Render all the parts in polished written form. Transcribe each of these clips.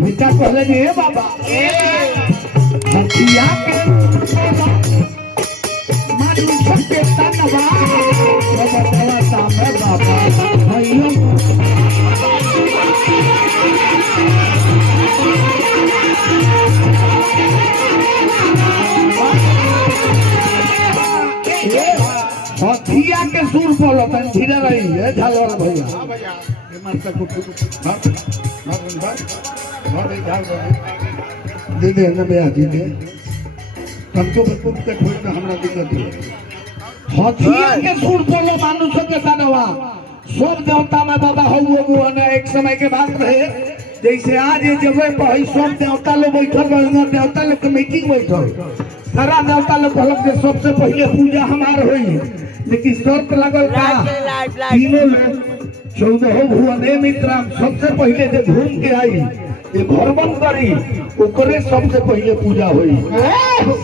बेटा कहले जे बाबा हथिया के मारू सबके तनवा सब तवा सामे बाबा भइयो हथिया के सुर बोलो तन धीरे रही है झालर भैया हां भैया ये मारता दे दे ना भैया जी दे हमको कुछ के खोज में हमरा दिक्कत है हथिया के सुर बोलो मानुष के तनवा सब देवता में बाबा हो ना एक समय के बात रहे जैसे आज ये जगह पर सब देवता लोग बैठल रहे देवता लोग के मीटिंग बैठल सारा देवता लोग कहलक जे सबसे पहले पूजा हमार होई लेकिन शर्त लगल का तीनों लोग 14 भुवने मित्रम सबसे पहले जे घूम के आई ये भ्रमण करी ओकरे सबसे पहले पूजा हुई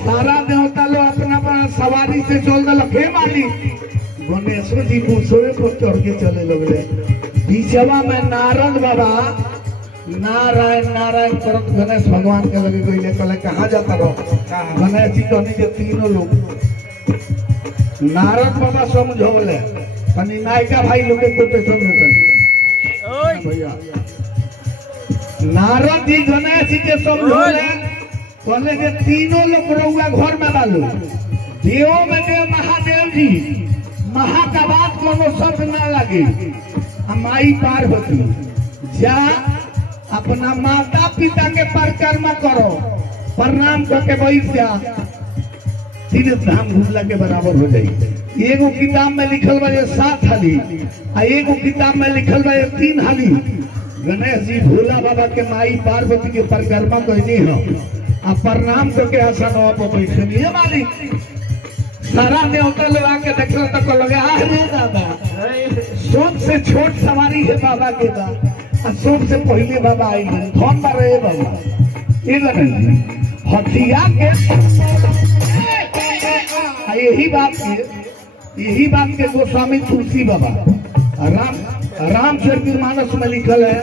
सारा देवता लोग अपना अपना सवारी से चल दल के मालिक गणेश जी पूछोए पर चढ़ के चले लगले बीचवा में नारद बाबा नारायण नारायण करत गणेश भगवान के लगे गईले कहले कहां जाता रहो गणेश जी कहनी के तीनों लोग नारद बाबा समझौले तनी नायका भाई लोग के कोटेशन देते ओए भैया नारद जी गणेश जी के समझौले कहले के तीनों लोग रहुआ घर में डालो देव में देव महादेव जी महा का बात कोनो शब्द ना लगे माई पार्वती जा अपना माता पिता के परिक्रमा करो प्रणाम करके बैठ जा तीर्थ धाम घूमला के बराबर हो जाई एगो किताब में लिखल बा 7 हाली आ एगो किताब में लिखल बा 3 हाली गणेश जी भोला बाबा के माई पार्वती के परिक्रमा कइनी हो आ प्रणाम करके आसनवा पर बैठनी है मालिक सारा देवता लोग आके देखल तक लगे अरे दादा सबसे छोट सवारी है बाबा के बा सबसे पहले बाबा आई धन रहे बाबा ये हथिया के यही बात के गोस्वामी तुलसी बाबा रामचरितमानस में लिखल है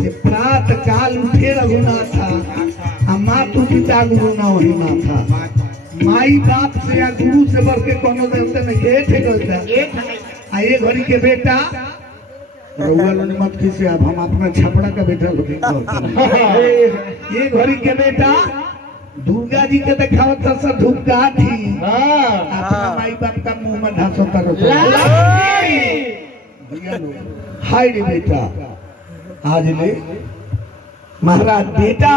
कि प्रात काल उठे रघुनाथ था मातु पिता गुरु न वही माथा माई बाप से या गुरु से बढ़ के कोनो देवते नहीं गलता ये घड़ी के बेटा मत किसे अब हम अपना छपड़ा का बेटा ये घड़ी के बेटा दुर्गा जी के देखावत था सब धूपगा थी अपना माई बाप का मुंह में ढासता हाय रे बेटा आज ले महाराज बेटा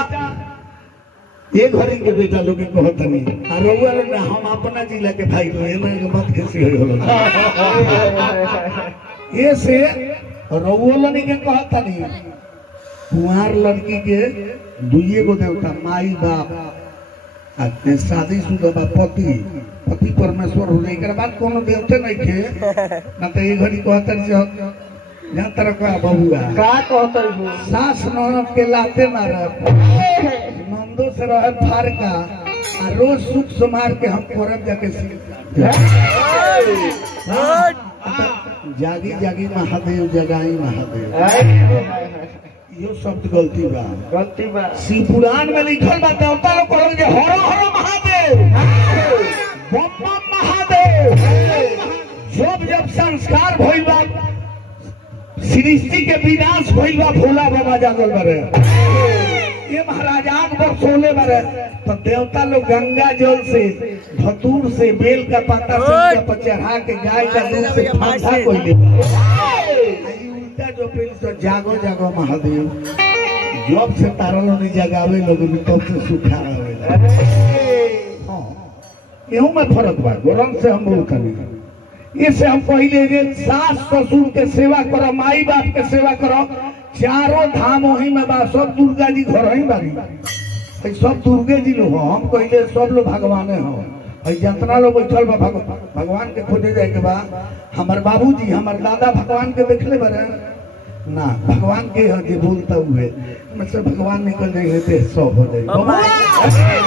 ये घड़ी के बेटा लोग कहत नहीं हम अपना जिला के भाई मत किसी ये से रउलनी के कहता नहीं कुंवार लड़की के दुइये गो देवता माई बाप शादी शुदा पति पति परमेश्वर हो एक बाद कोनो देवते नहीं थे ना तो ये घड़ी कहता जहाँ तरह का बबुआ का कहता सास ननद के लाते मारे नंदो से रहे फार का रोज सुख समार के हम करब जाके जागी जागी महादेव जगाई महादेव यो शब्द गलती बा शिव पुराण में लिखल बा देवता लोग कहल जे हर हर महादेव बम बम महादेव जब संस्कार भइल बा सृष्टि के विनाश भइल बा भोला बाबा जागल बारे ये महाराज 8 वर्ष होले बारे तो देवता लोग गंगा जल से धतूर से बेल का पत्ता से पर चढ़ा के गाय का दूध से फांसा कोइले उल्टा जो पेल तो जागो जागो महादेव जब से तारल नहीं जगावे लोग तब से सुखा आवेला हां एहू में फर्क बा गरम से हम बोल करी ये से हम पहले जे सास ससुर के सेवा करो माई बाप के सेवा करो चारों धाम वही में बा सब दुर्गा जी घर ही बारी सब दुर्गे जी लोग हम कहले सब लोग भगवाने हो जितना लोग बैठल बा भगवान के खोजे जाए के बा हमार बाबूजी हमार दादा भगवान के देखले बारे ना भगवान के हो जे बोलता हुए मतलब भगवान निकल जाएंगे तो सब हो जाएगा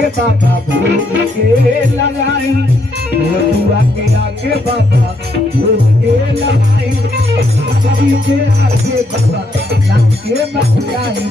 आके बाबा भोग के लगाई, रजुआ के आके बाबा भोग के लगाई, सभी के आके बाबा नाम के बचाई।